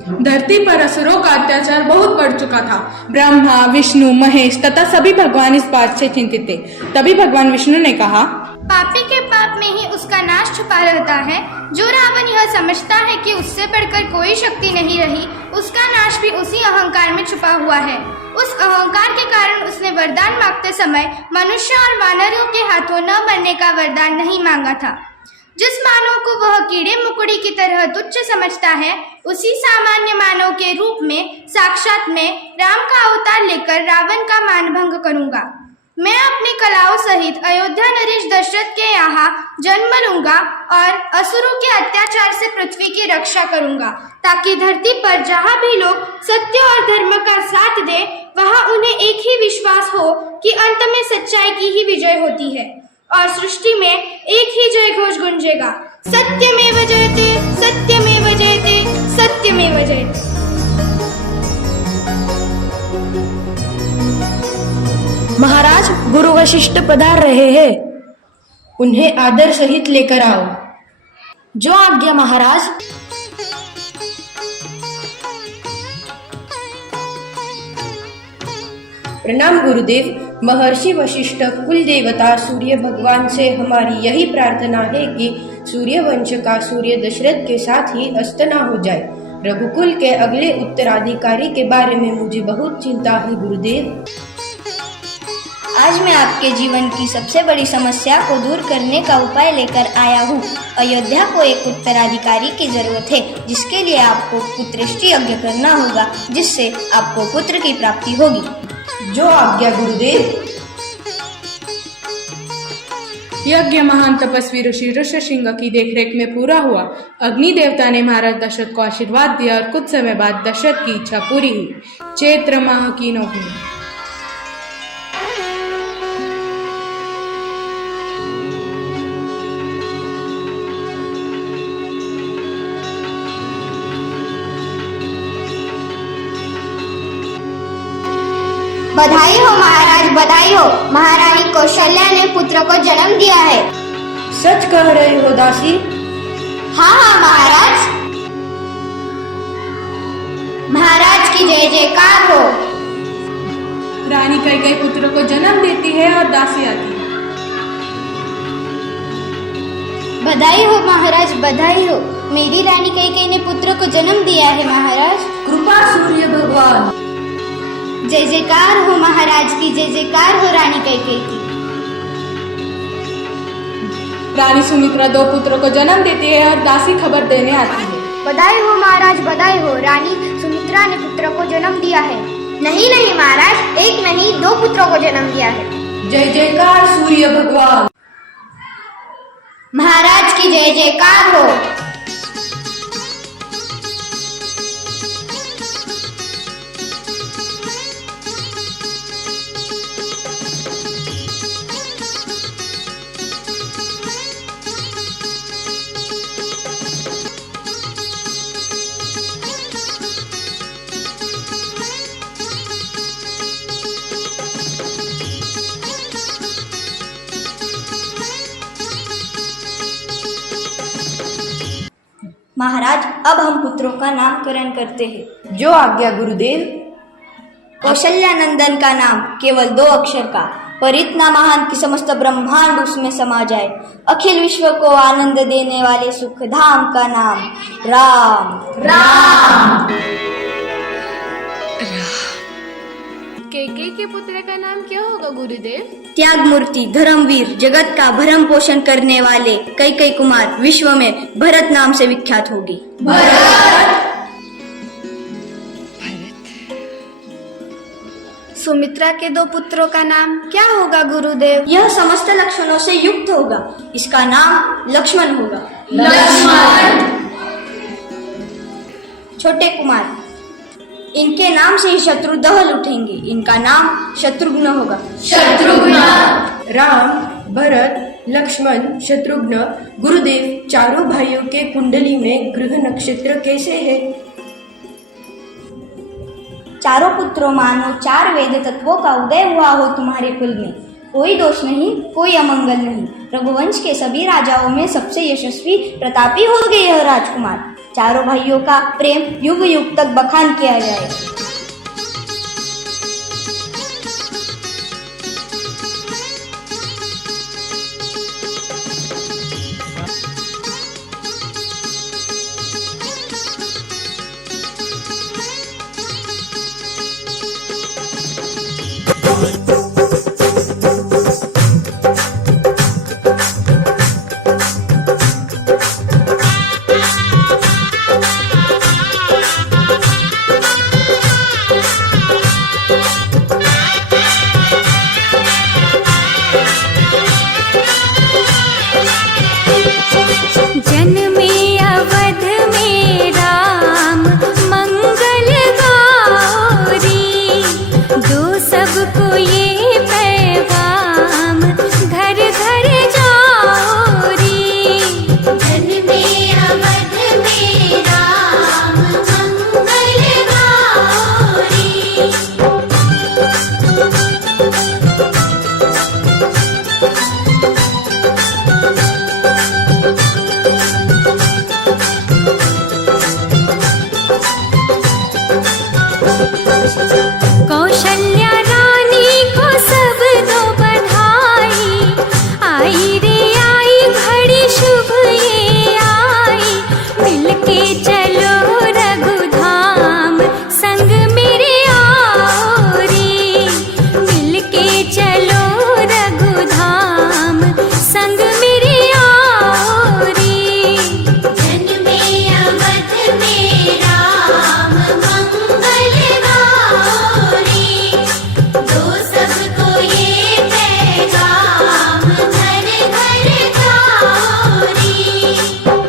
धरती पर असुरों का अत्याचार बहुत बढ़ चुका था। ब्रह्मा, विष्णु, महेश तथा सभी भगवान इस बात से चिंतित थे। तभी भगवान विष्णु ने कहा, पापी के पाप में ही उसका नाश छुपा रहता है। जो रावण यह समझता है कि उससे बढ़कर कोई शक्ति नहीं रही, उसका नाश भी उसी अहंकार में छुपा हुआ है। उस अहंकार के कारण उसने वरदान मांगते समय मनुष्य और वानरों के हाथों न मरने का वरदान नहीं मांगा था। जिस मानव को वह कीड़े मकोड़े की तरह तुच्छ समझता है, उसी सामान्य मानव के रूप में साक्षात मैं राम का अवतार लेकर रावण का मानभंग करूंगा। मैं अपनी कलाओं सहित अयोध्या नरेश दशरथ के यहाँ जन्म लूंगा और असुरों के अत्याचार से पृथ्वी की रक्षा करूंगा, ताकि धरती पर जहाँ भी लोग सत्य और धर्म का साथ दे, वहाँ उन्हें एक ही विश्वास हो कि अंत में सच्चाई की ही विजय होती है और सृष्टि में एक ही जय घोष गूंजेगा, सत्यमेव जयते, सत्यमेव जयते, सत्यमेव जयते। महाराज, गुरु वशिष्ठ पधार रहे हैं, उन्हें आदर सहित लेकर आओ। जो आज्ञा महाराज। प्रणाम गुरुदेव। महर्षि वशिष्ठ कुल देवता सूर्य भगवान से हमारी यही प्रार्थना है कि सूर्य वंश का सूर्य दशरथ के साथ ही अस्त न हो जाए। रघुकुल के अगले उत्तराधिकारी के बारे में मुझे बहुत चिंता है गुरुदेव। आज मैं आपके जीवन की सबसे बड़ी समस्या को दूर करने का उपाय लेकर आया हूँ। अयोध्या को एक उत्तराधिकारी की जरूरत है, जिसके लिए आपको पुत्रष्टि यज्ञ करना होगा, जिससे आपको पुत्र की प्राप्ति होगी। जो आज्ञा गुरुदेव। यज्ञ महान तपस्वी ऋषि ऋषसिंह की देखरेख में पूरा हुआ। अग्नि देवता ने महाराज दशरथ को आशीर्वाद दिया और कुछ समय बाद दशरथ की इच्छा पूरी हुई। चैत्र माह की नौमी। बधाई हो महाराज, बधाई हो। महारानी कौशल्या ने पुत्र को जन्म दिया है। सच कह रहे हो दासी? हाँ हाँ महाराज। महाराज की जय जयकार हो। रानी कैकेयी पुत्र को जन्म देती है और दासी आती है। बधाई हो महाराज, बधाई हो। मेरी रानी कैकेयी ने पुत्र को जन्म दिया है महाराज। कृपा सूर्य भगवान। जय जयकार हो महाराज की, जय जयकार हो रानी कैकेयी की। रानी सुमित्रा दो पुत्रों को जन्म देती है और दासी खबर देने आती है। बधाई हो महाराज, बधाई हो। रानी सुमित्रा ने पुत्र को जन्म दिया है। नहीं नहीं महाराज, एक नहीं दो पुत्रों को जन्म दिया है। जय जयकार सूर्य भगवान। महाराज की जय जयकार हो। महाराज, अब हम पुत्रों का नामकरण करते हैं। जो आज्ञा गुरुदेव। कौशल्यानंदन का नाम केवल 2 अक्षर का, पर इतना महान कि समस्त ब्रह्मांड उसमें समा जाए। अखिल विश्व को आनंद देने वाले सुखधाम का नाम राम। राम। कैकेयी के पुत्र का नाम क्या होगा गुरुदेव? त्यागमूर्ति, धर्मवीर, जगत का भरण पोषण करने वाले कैकेयी कुमार विश्व में भरत नाम से विख्यात होगी। सुमित्रा के 2 पुत्रों का नाम क्या होगा गुरुदेव? यह समस्त लक्षणों से युक्त होगा। इसका नाम लक्ष्मण होगा। लक्ष्मण। छोटे कुमार, इनके नाम से ही शत्रु दहल उठेंगे। इनका नाम शत्रुघ्न होगा। शत्रुघ्न। राम, भरत, लक्ष्मण, शत्रुघ्न। गुरुदेव, चारों भाइयों के कुंडली में ग्रह नक्षत्र कैसे है? चारों पुत्रों मानो 4 वेद तत्वों का उदय हुआ हो तुम्हारे कुल में। कोई दोष नहीं, कोई अमंगल नहीं। रघुवंश के सभी राजाओं में सबसे यशस्वी प्रतापी हो गए यह राजकुमार। चारों भाइयों का प्रेम युग युग तक बखान किया जाए।